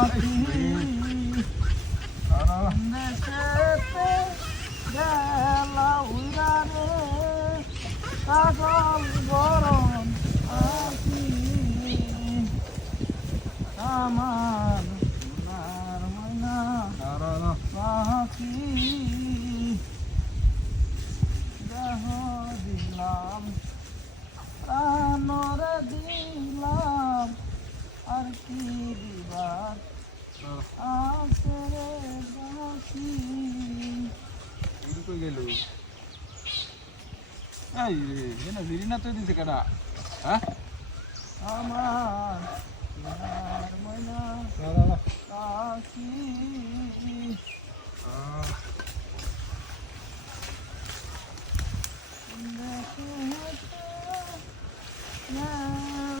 পাখি দেশেতে গেলা উইরা রে কাজল গরম আছি আমার সোনার ময়না পাখি দেহ দিলাম প্রাণরে দিলাম আর কি দিবার আছে রে বাকি কই গেল এই এনা জিরিনা তো দিছে কেডা হ্যাঁ আমার সোনার ময়না পাখি দেখে